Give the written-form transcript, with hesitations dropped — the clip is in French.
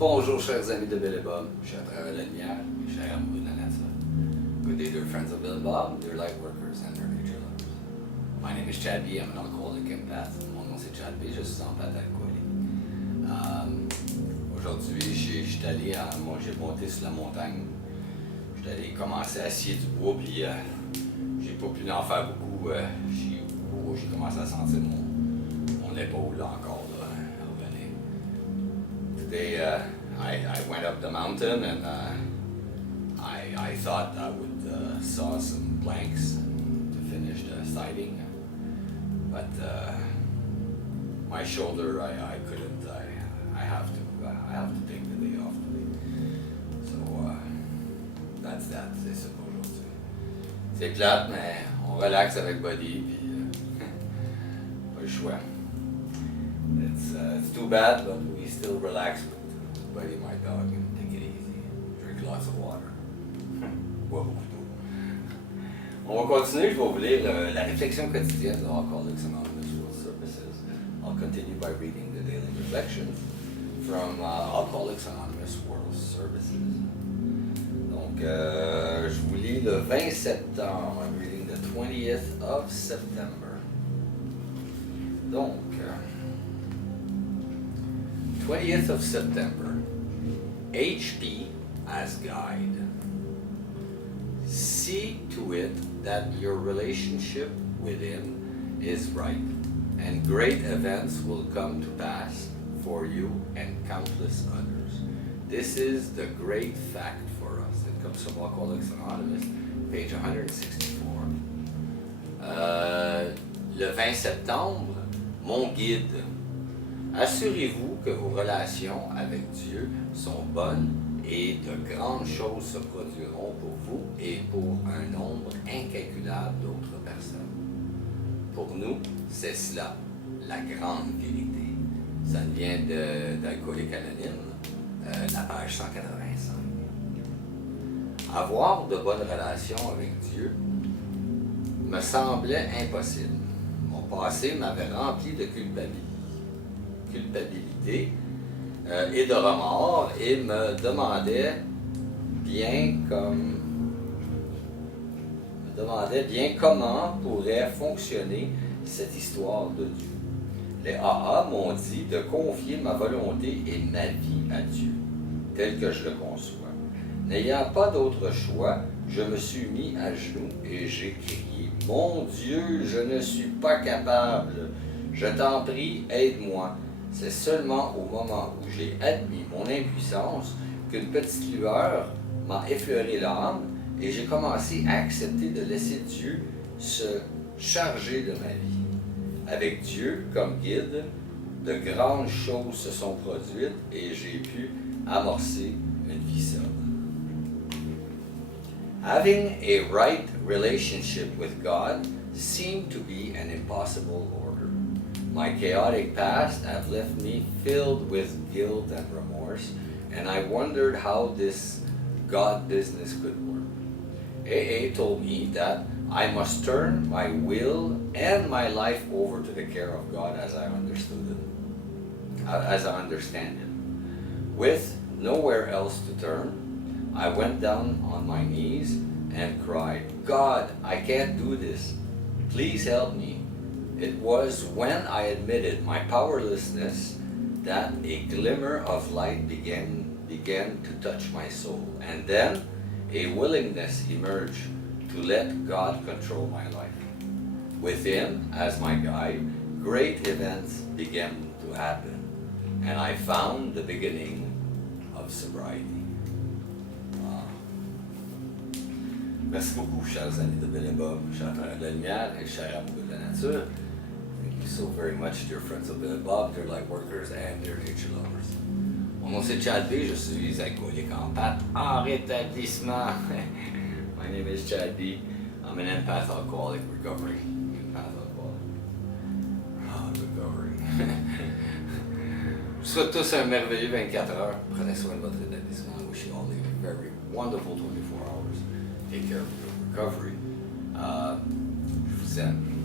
Bonjour chers amis de Bill et Bob, je suis à travers la lumière, chers amoureux de la nature. Good day dear friends of Bill and Bob, dear light workers and dear nature lovers. My name is Chad B, I'm an alcoholic empath. Mon nom c'est Chad B, je suis empath alcoolique. Aujourd'hui, je suis allé, j'ai monté sur la montagne. Je suis allé commencer à scier du bois, puis j'ai pas pu en faire beaucoup. J'ai commencé à sentir mon épaule là, encore là, revenir. Today, I went up the mountain and I thought I would saw some planks to finish the siding, but my shoulder, I couldn't. I have to take the day off today. So that's that. C'est ça pour aujourd'hui. C'est plate, mais on relaxe avec Buddy, puis pas le choix. It's too bad, but we still relax with Buddy, my dog, and take it easy. Drink lots of water. Bois beaucoup d'eau. On va continuer, je vais vous lire la réflexion quotidienne de Alcooliques Anonymes World Services. I'll continue by reading the daily reflections from Alcooliques Anonymous World Services. Donc, je vous lis le 20 septembre. I'm reading the 20th of September. Donc, 20th of September. HP as guide. See to it that your relationship with him is right, and great events will come to pass for you and countless others. This is the great fact for us. It comes from Alcoholics Anonymous, page 164. Le 20 septembre, mon guide. Assurez-vous que vos relations avec Dieu sont bonnes et de grandes choses se produiront pour vous et pour un nombre incalculable d'autres personnes. Pour nous, c'est cela, la grande vérité. Ça vient d'Alcooliques Anonymes, la page 185. Avoir de bonnes relations avec Dieu me semblait impossible. Mon passé m'avait rempli de culpabilité et de remords et me demandait bien comment pourrait fonctionner cette histoire de Dieu. Les AA m'ont dit de confier ma volonté et ma vie à Dieu, tel que je le conçois. N'ayant pas d'autre choix, je me suis mis à genoux et j'ai crié « Mon Dieu, je ne suis pas capable, je t'en prie, aide-moi ». C'est seulement au moment où j'ai admis mon impuissance qu'une petite lueur m'a effleuré l'âme et j'ai commencé à accepter de laisser Dieu se charger de ma vie. Avec Dieu comme guide, de grandes choses se sont produites et j'ai pu amorcer une vie sobre. Having a right relationship with God seemed to be an impossible order. My chaotic past have left me filled with guilt and remorse, and I wondered how this God business could work. AA told me that I must turn my will and my life over to the care of God as I understand it. With nowhere else to turn, I went down on my knees and cried, God, I can't do this. Please help me. It was when I admitted my powerlessness that a glimmer of light began to touch my soul, and then a willingness emerged to let God control my life. With Him as my guide, great events began to happen, and I found the beginning of sobriety. Wow. Merci beaucoup, chers amis de Bill et Bob, chers frères de la lumière et chers amoureux de la nature. Thank you so very much, dear friends of Bill and Bob, dear light workers, and dear nature lovers. Mon nom c'est Chad B, je suis alcoolique en rétablissement. My name is Chad B. I'm an empath alcoholic recovering. Empath alcoholic. Oh, recovering. Je vous souhaite tous un merveilleux 24 heures. Prenez soin de votre établissement. I wish you all a very wonderful 24 hours. Take care of your recovery. Je vous aime.